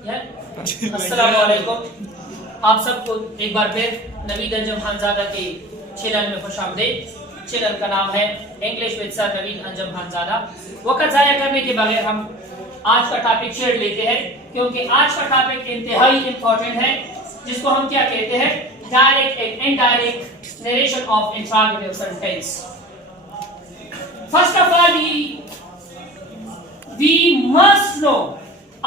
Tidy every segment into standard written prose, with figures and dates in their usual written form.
अस्सलाम वालेकुम। आप सबको एक बार फिर नवीद अंजम खानजादा के चैनल में खुशामदीद। चैनल का नाम है English with sir Naveed Anjum Khanzada. वक्त ज़ाया करने के बगैर हम आज का टॉपिक शेयर लेते हैं, क्योंकि आज का टॉपिक इंतहाई इंपॉर्टेंट है, जिसको हम क्या कहते हैं, direct and indirect narration of interrogative sentence. First of all we must know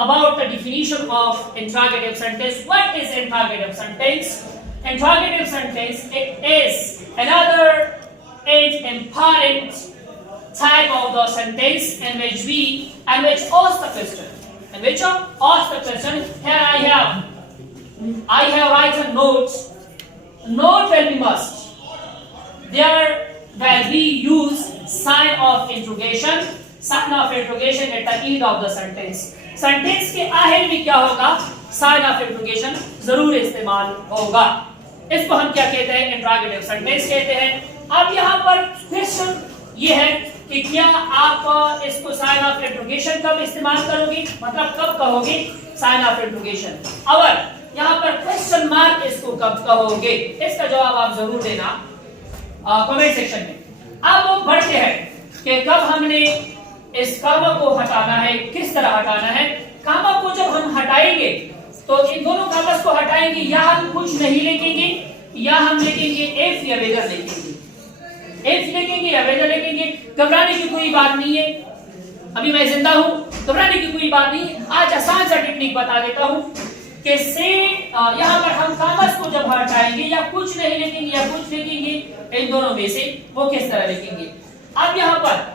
about the definition of interrogative sentence. What is interrogative sentence? Interrogative sentence, it is another and important type of the sentence in which we ask the question. In which ask the question. Here I have written notes. Note will be must. There will be use sign of interrogation. Sign of interrogation at the end of the sentence. Sentence के आखिर में क्या होगा? Sign of interrogation जरूर इस्तेमाल होगा। इसको हम क्या कहते हैं? Interrogative sentence कहते हैं। अब यहाँ पर क्वेश्चन ये है कि क्या आप इसको sign of interrogation कब इस्तेमाल करोगे, मतलब कब कहोगे sign of interrogation, और यहाँ पर क्वेश्चन मार्क इसको कब कहोगे? इसका जवाब आप जरूर देना कमेंट सेक्शन में। अब बढ़ते हैं कि कब हमने इस कामा को हटाना है, किस तरह हटाना है। कामा को जब हम हटाएंगे तो इन दोनों कामस को हटाएंगे, या हम कुछ नहीं लिखेंगे या हम लिखेंगे एफ या वेदर लिखेंगे। एफ लिखेंगे या वेदर लिखेंगे। घबराने की कोई बात नहीं है, अभी मैं जिंदा हूं, घबराने की कोई बात नहीं। आज आसान सा टेक्निक बता देता हूं कि से यहाँ पर हम कामस को जब हटाएंगे या कुछ नहीं लिखेंगे या कुछ लिखेंगे, इन दोनों में से वो किस तरह लिखेंगे। अब यहाँ पर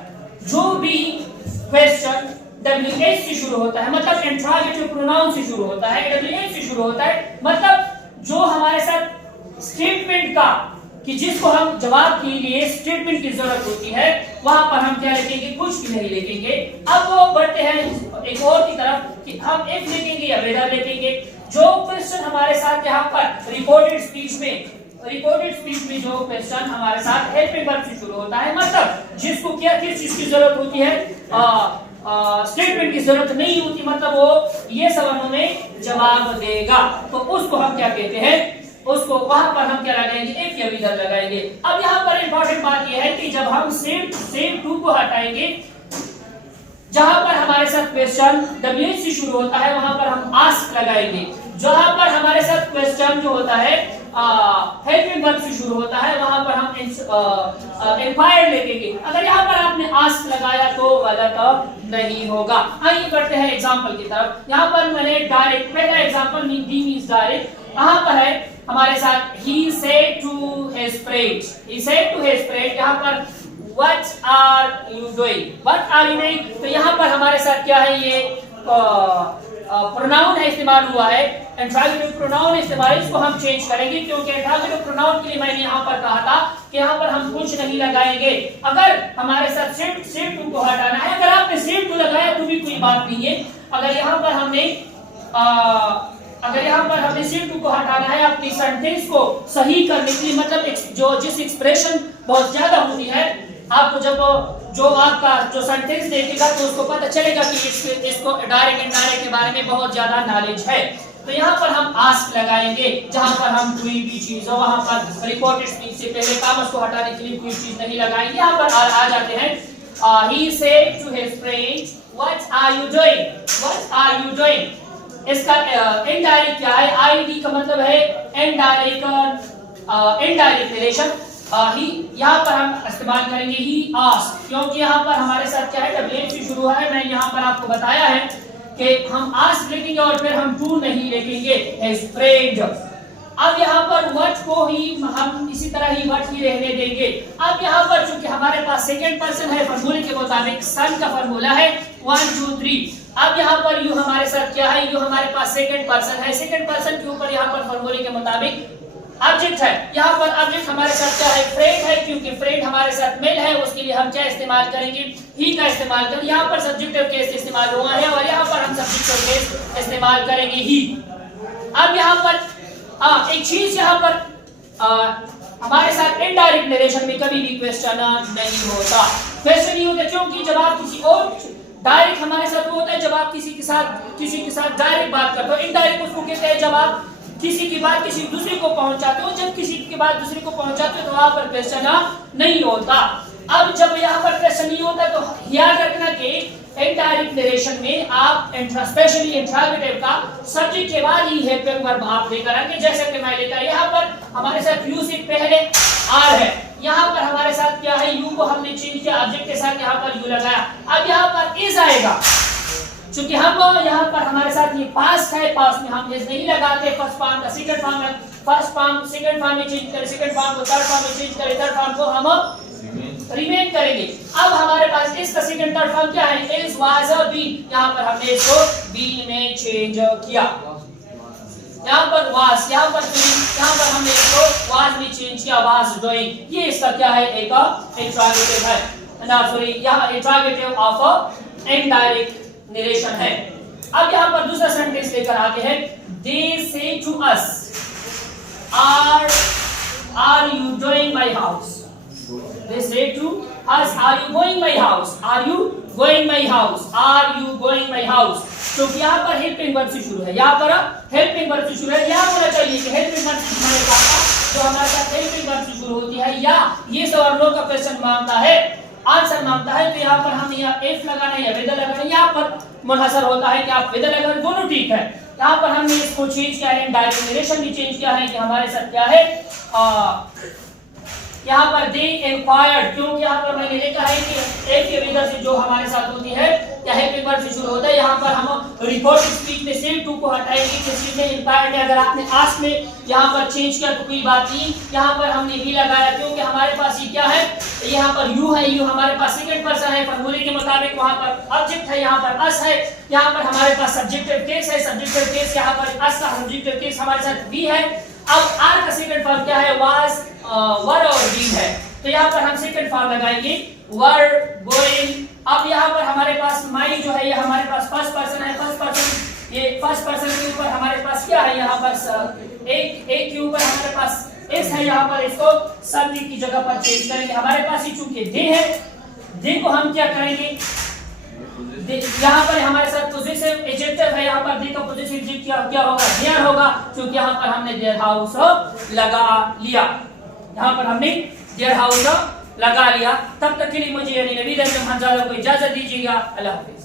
जो भी क्वेश्चन WH से शुरू होता है, मतलब इंट्रोगेटिव प्रोनाउन से शुरू होता है, WH से शुरू होता है, मतलब जो हमारे साथ स्टेटमेंट का, कि जिसको हम जवाब के लिए स्टेटमेंट की जरूरत होती है, वहां पर हम क्या लिखेंगे, कुछ भी नहीं लिखेंगे। अब वो बढ़ते हैं एक और की तरफ कि हम एक लिखेंगे या वेदर लिखेंगे। जो क्वेश्चन हमारे साथ यहाँ पर रिकॉर्डेड स्पीच में जो क्वेश्चन हमारे साथ हेल्पिंग वर्ब से शुरू होता है, मतलब जिसको क्या किस चीज की जरूरत होती है, स्टेटमेंट की जरूरत नहीं होती, मतलब वो ये सवालों में जवाब देगा, तो उसको हम क्या कहते हैं, उसको वहां पर हम क्या लगाएंगे, एक या विदर लगाएंगे। अब यहाँ पर इंपॉर्टेंट बात यह है कि जब हम सेम टू को हटाएंगे, जहां पर हमारे साथ क्वेश्चन WH से शुरू होता है, वहां पर हम आस्क लगाएंगे। जहां पर हमारे साथ क्वेश्चन जो होता है हेल्पिंग वर्ब से शुरू होता है, वहां पर हम इंक्वायर लिखेंगे। अगर यहाँ पर आपने आस्क लगाया तो गलत नहीं होगा। आइए बढ़ते हैं एग्जांपल की तरफ। यहाँ पर मैंने डायरेक्ट, पहला एग्जांपल डी मींस डायरेक्ट, यहाँ पर है हमारे साथ he said to his friend, यहाँ पर what are you doing, तो यहाँ पर हमारे साथ क्या है, ये प्रोनाउन है, इस्तेमाल हुआ है, इंट्रोगेटिव प्रोनाउन इस्तेमाल, इसको हम चेंज करेंगे, क्योंकि इंट्रोगेटिव प्रोनाउन के लिए मैंने यहाँ पर कहा था कि यहाँ पर हम कुछ नहीं लगाएंगे। अगर हमारे साथ सेम टू को हटाना है, अगर आपने सेम टू लगाया तो भी कोई बात नहीं है। अगर यहाँ पर हमने सेम टू को हटाना है अपनी सेंटेंस को सही करने के लिए, मतलब जो जिस एक्सप्रेशन बहुत ज्यादा होती है, आपको जब जो आपका जो सेंटेंस देखेगा तो उसको पता चलेगा कि इसको डायरेक्ट इनडायरेक्ट के बारे में बहुत ज्यादा नॉलेज है, तो यहाँ पर हम आस्क लगाएंगे। जहां पर हम कोई भी चीज हो, वहां पर रिपोर्टेड स्पीच से पहले कामस को हटाने के लिए कोई चीज नहीं लगाएंगे। यहाँ पर आ जाते हैं he said to his friend what are you doing, इसका इनडायरेक्ट क्या है, ID का मतलब है इनडायरेक्ट रिलेशन। यहाँ पर हम इस्तेमाल करेंगे ही आस्क, क्योंकि यहाँ पर हमारे साथ क्या है, WH से शुरू है। मैं यहाँ पर आपको बताया है कि हम आस्क लिखेंगे और फिर हम टू नहीं लिखेंगे, his friend। अब यहाँ पर what को ही हम इसी तरह ही what ही रहने देंगे। अब यहाँ पर चूंकि हमारे पास सेकंड पर्सन है, फॉर्मूले के मुताबिक सन का फॉर्मूला है 1 2 3। अब यहाँ पर यू हमारे साथ क्या है, यू हमारे पास सेकंड पर्सन है, सेकंड पर्सन के ऊपर यहाँ पर फॉर्मूले के मुताबिक ऑब्जेक्ट है। यहाँ पर ऑब्जेक्ट हमारे साथ क्या है, फ्रेंड है, क्योंकि फ्रेंड हमारे साथ मेल है, उसके लिए हम क्या इस्तेमाल करेंगे, ही का इस्तेमाल करेंगे। यहाँ पर सब्जेक्टिव केस इस्तेमाल हुआ है और यहाँ पर हम सब्जेक्टिव केस इस्तेमाल करेंगे ही। अब यहाँ पर एक चीज यहाँ पर हमारे साथ इनडायरेक्ट नरेशन में कभी भी क्वेश्चन नहीं होता। क्वेश्चन नहीं होता क्योंकि जब आप किसी और डायरेक्ट हमारे साथ वो होता है जब आप किसी के साथ डायरेक्ट बात करते हो। इनडायरेक्ट उसको कहते हैं जब आप किसी की बात किसी दूसरे को पहुंचाते हो। जब किसी की बात दूसरे को पहुंचाते हो तो वहां पर क्वेश्चन नहीं होता। अब जब यहाँ पर क्वेश्चन नहीं होता तो याद रखना कि इनडायरेक्ट नरेशन में आप स्पेशली इंट्रोगेटिव का सब्जेक्ट के बाद ही हेल्पिंग वर्ब आप लेकर आएंगे। जैसे कि मैं लेकर यहाँ पर हमारे साथ यू से पहले आर है, यहाँ पर हमारे साथ क्या है, यू को हमने चेंज किया ऑब्जेक्ट के साथ, यहाँ पर यू लगाया। अब यहाँ पर इज आएगा, क्योंकि हम यहाँ पर हमारे साथ ये पास्ट है, पास्ट में हम इज नहीं लगाते। फर्स्ट फॉर्म का सेकंड फॉर्म में, फर्स्ट फॉर्म सेकंड फॉर्म में चेंज करें, सेकंड फॉर्म को थर्ड फॉर्म में चेंज करें, थर्ड फॉर्म को हम रिमेन करेंगे। अब हमारे पास इसका सेकंड थर्ड फॉर्म क्या है, इज वाज बीन, यहाँ पर हमने इसको बीन में चेंज किया। यहाँ पर वाज, यहाँ पर बीन, यहाँ पर हमने इसको वाज में चेंज किया, वाज डूइंग। ये इसका क्या है, एक इंट्रोगेटिव है ना, सॉरी यहाँ इंट्रोगेटिव ऑफ इनडायरेक्ट नरेशन है। अब यहाँ पर दूसरा सेंटेंस लेकर आते हैं, they say to us are you doing my house. They say to us, are you going my house? Are you going my house? Are you going my house? तो यहाँ पर हेल्पिंग वर्ब से शुरू है, यहाँ पर हेल्पिंग वर्ब से शुरू है। यहाँ होना चाहिए कि हेल्पिंग वर्ब से हमारे पास जो हमारे साथ हेल्पिंग वर्ब से शुरू होती है या ये सवाल नो का क्वेश्चन मांगता है, आंसर मांगता है, तो यहाँ पर हम यहाँ इफ लगाना है या विद लगाना है। यहाँ पर मुनहसर होता है कि आप विद लगाना, दोनों ठीक है। यहाँ पर हमने इसको चेंज किया है, डायरेक्ट नरेशन भी चेंज किया है कि हमारे साथ क्या है, यहाँ पर दे इंक्वायर्ड, क्योंकि यहाँ पर मैंने लिखा है कि एक के विदा से जो हमारे साथ होती है या हेल्पिंग वर्ब से शुरू होता है। यहाँ पर हम रिपोर्ट स्पीच में सेम टू को हटाएंगे, किसी ने इंक्वायर्ड है, अगर आपने आस्क में यहाँ पर चेंज किया तो कोई बात नहीं। यहाँ पर हमने भी लगाया क्योंकि हमारे पास ये क्या है, यहाँ पर यू है, यू हमारे पास सेकंड पर्सन है, फॉर्मूले के मुताबिक वहाँ पर ऑब्जेक्ट है, यहाँ पर अस है, यहाँ पर हमारे पास सब्जेक्टिव केस है, सब्जेक्टिव केस यहाँ पर अस का सब्जेक्टिव केस हमारे साथ भी है। अब आर का सेकंड फॉर्म क्या है, वाज, वर और बीन है, तो यहाँ पर हम सेकंड फॉर्म लगाएंगे, वर, गोइंग। अब यहाँ पर हमारे पास माई जो है ये हमारे पास फर्स्ट पर्सन है, फर्स्ट पर्सन, ये फर्स्ट पर्सन के ऊपर हमारे पास क्या है, यहाँ पर एक के ऊपर हमारे पास इस है, यहाँ पर इसको सब्जेक्ट की जगह पर चेंज करेंगे। हमारे पास ये चूंकि दे है, दे को हम क्या करेंगे, यहाँ पर हमारे साथ पोजेसिव एडजेक्टिव है, यहाँ पर दे का पोजेसिव एडजेक्टिव क्या होगा, देयर होगा, क्योंकि यहाँ पर हमने देयर हाउस लगा लिया, यहाँ पर हमने देयर हाउस लगा लिया। तब तक के लिए मुझे यानी नवीद अहमद को इजाजत दीजिएगा। अल्लाह हाफिज़।